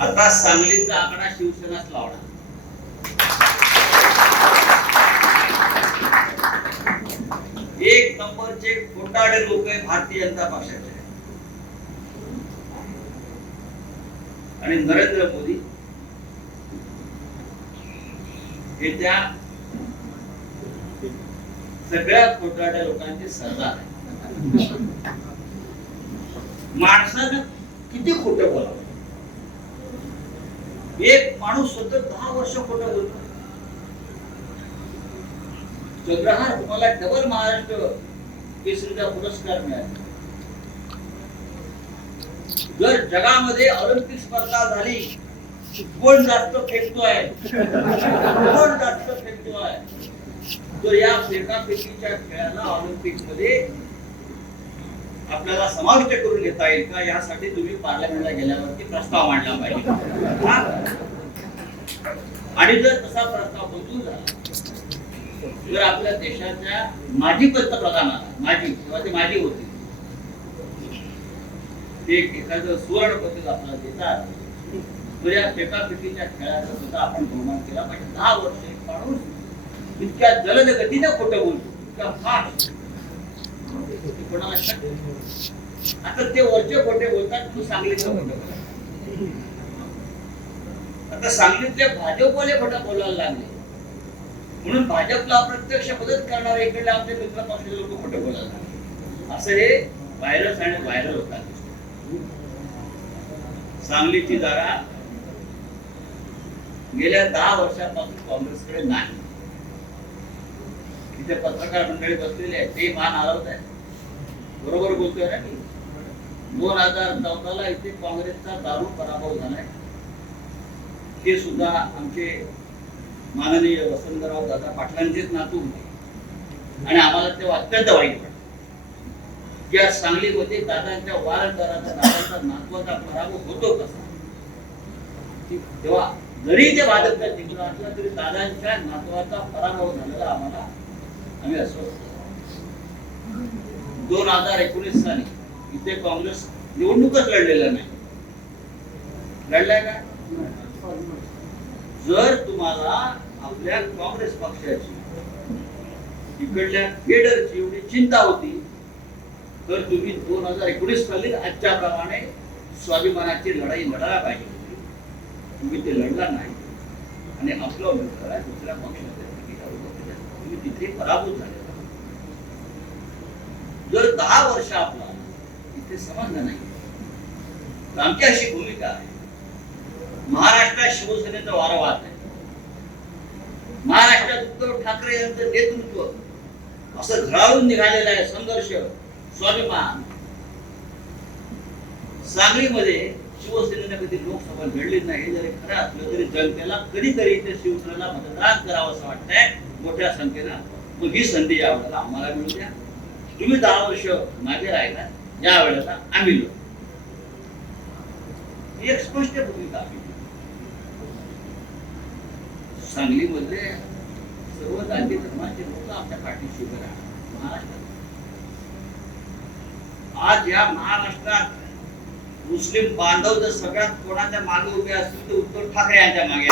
आता सांगलीचा आकडा शिवसेनाच लावणार. एक नंबरचे खोटारडे लोक आहे भारतीय जनता पक्षाचे. आणि नरेंद्र मोदी हे त्या सगळ्या खोटारड्या लोकांचे सरदार आहे. माणसानं किती खोटं बोलावं. एक माणूस सतत 10 वर्ष खोटं बोलतो. चंद्रहार तुम्हाला डबल महाराष्ट्र केसरीचा पुरस्कार मिळाला. जर जगामध्ये ऑलिम्पिक स्पर्धा झाली, कोण जास्त फेकतोय, कोण जास्त फेकतोय, तर या फेकाफेकीच्या खेळाला ऑलिम्पिक मध्ये आपल्याला समाविष्ट करून घेता येईल का, यासाठी तुम्ही पार्लमेंटला गेल्यावरती प्रस्ताव मांडला पाहिजे. आणि जर तसा प्रस्ताव मंजूर झाला तर आपल्या देशाच्या माजी पंतप्रधानाला, माजी होती, ते एखादं सुवर्ण पदक आपल्याला देतात, तर या फेकाफेकीच्या खेळाचा सुद्धा आपण बहुमान केला पाहिजे. 10 वर्ष एक माणूस इतक्या जलद गतीने खोटं बोलतो, इतक्या फास्ट, कोणाला शक्य. आता ते वरचे खोटे बोलतात, तू सांगलीचं खोटं बोलतात. आता सांगलीतले भाजपवाले खोटं बोलायला लागले, म्हणून भाजपला प्रत्यक्ष मदत करणारे इकडे आपले मित्र पक्षाचे लोक खोटं बोलायला लागले. असं हे व्हायरस आणि व्हायरल होतात. सांगलीची जागा गेल्या 10 वर्षांपासून काँग्रेसकडे नाही. इथे पत्रकार मंडळी बसलेले आहेत, ते मान हलवत आहेत. बरोबर बोलतोय ना मी. 2014 इथे काँग्रेसचा दारुण पराभव झालाय. ते सुद्धा आमचे माननीय वसंतराव दादा पाटलांचेच नातू होते आणि आम्हाला ते अत्यंत वाईट वाटतं. या सांगलीमध्ये दादांच्या वारसदाराचा, दादांचा नातवाचा पराभव होतो कसा. तेव्हा जरी ते भाजपचा जिंकला असला तरी दादांच्या नातवाचा पराभव झालेला आम्हाला, आम्ही अस्वस्थ. 2019 साली इथे काँग्रेस निवडणूकच लढलेला नाही. लढलाय का? जर तुम्हाला आपल्या काँग्रेस पक्षाची, इकडल्या केडरची एवढी चिंता होती तर तुम्ही 2019 साली आजच्या प्रमाणे स्वाभिमानाची लढाई लढायला पाहिजे. तुम्ही ते लढला नाही आणि आपला उमेदवार दुसऱ्या पक्षाच्या तिकिटावर तुम्ही तिथे पराभूत झाले. जर 10 वर्ष आपला इथे संबंध नाही तर आमची अशी भूमिका आहे, महाराष्ट्रात शिवसेनेचा वारा वाहत आहे. महाराष्ट्रात उद्धव ठाकरे यांचं नेतृत्व असं झळाळून निघालेलं आहे. संघर्ष, स्वाभिमान. सांगलीमध्ये शिवसेनेने कधी लोकसभा लढली नाही. जरी खरं असलं तरी जनतेला कधीतरी इथे शिवसेनेला मतदान करावं असं वाटतंय मोठ्या संख्येनं. मग ही संधी या वेळेला आम्हाला मिळू द्या. तुम्ही 10 वर्ष मागे राहिला, या वेळेला आम्ही लोक. ही एक स्पष्ट भूमिका आहे. सांगलीमध्ये सर्व जाती धर्माचे लोक आपल्या पाठीशी उभे राहतात. महाराष्ट्रात आज या महाराष्ट्रात मुस्लिम बांधव जर सगळ्यात कोणाच्या मागे उभे असतील तर उद्धव ठाकरे यांच्या मागे.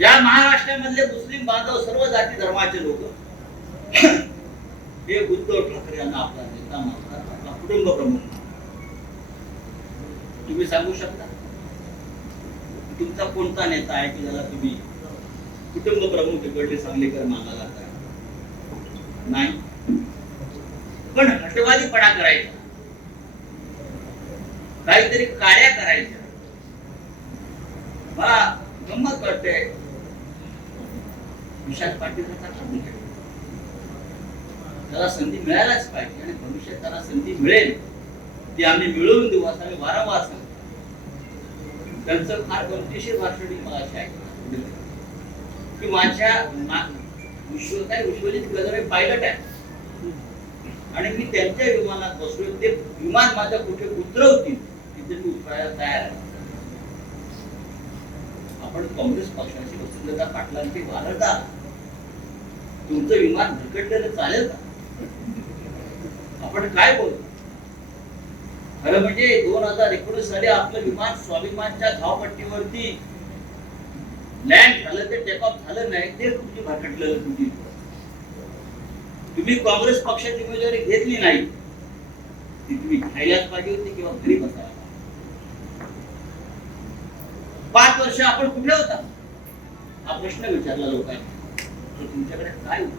या महाराष्ट्रामधले मुस्लिम बांधव सर्व जाती धर्माचे लोक हे उद्धव ठाकरे यांना आपला नेता मानतात, आपला कुटुंब प्रमुख. तुम्ही सांगू शकता तुमचा कोणता नेता आहे की ज्याला तुम्ही कुटुंब प्रमुख इकडले सांगलीकर मानायला लागता? नाही. पण हटवादीपणा करायचा, काहीतरी कार्य करायच्या. मला गंमत वाटते, विशाल पाटील त्याला संधी मिळायलाच पाहिजे आणि भविष्यात त्याला संधी मिळेल ती आम्ही मिळवून देऊ असं आम्ही वारंवार सांगतो. त्यांचं फार गमतीशीर भाषण मला ऐकलं की माझ्या विश्वजित गजरे पायलट आहे आणि मी त्यांच्या विमानात बसलोय, ते विमान माझ्या कुठे उतरवतील तिथे मी उतरायला तयार आहे. आपण काँग्रेस पक्षाची वसंतदादा पाटलांची वारसदार, तुमचं विमान भरकटलेलं चालेल का? आपण काय बोलतो? खरं म्हणजे 2019 साली आपलं विमान स्वाभिमानच्या धावपट्टीवरती लँड झालं, ते टेक ऑफ झालं नाही, ते तुमची भरकटलं. तुम्ही काँग्रेस पक्षाची उमेदवारी घेतली नाही, ती तुम्ही घ्यायलाच पाहिजे होती किंवा घरी बसायला. 5 वर्ष आपण कुठे होता हा प्रश्न विचारला लोकांनी. तर तुमच्याकडे काय होतं?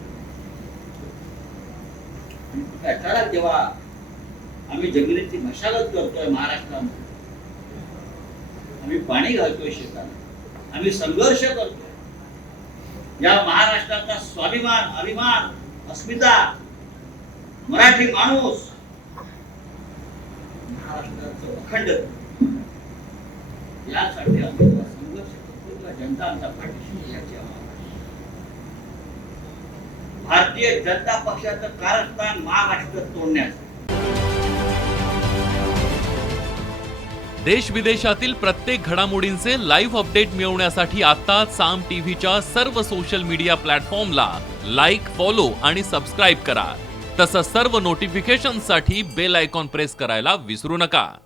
अचानक जेव्हा आम्ही जमिनीची मशागत करतोय महाराष्ट्रामध्ये, आम्ही पाणी घालतोय शेताला, आम्ही संघर्ष करतोय, या महाराष्ट्राचा स्वाभिमान, अभिमान, अस्मिता, मराठी माणूस, महाराष्ट्राचं अखंड, यासाठी आम्ही संघर्ष करतो. जनता आमच्या पाठीशी याची भारतीय जनता पक्षाचं कारस्थान महाराष्ट्र तोडण्याचं. देश विदेशातील प्रत्येक घडामोडींचे लाईव्ह अपडेट मिळवण्यासाठी आता साम टीव्हीच्या सर्व सोशल मीडिया प्लॅटफॉर्मला लाईक, फॉलो आणि सबस्क्राईब करा. तसंच सर्व नोटिफिकेशनसाठी बेल आयकॉन प्रेस करायला विसरू नका.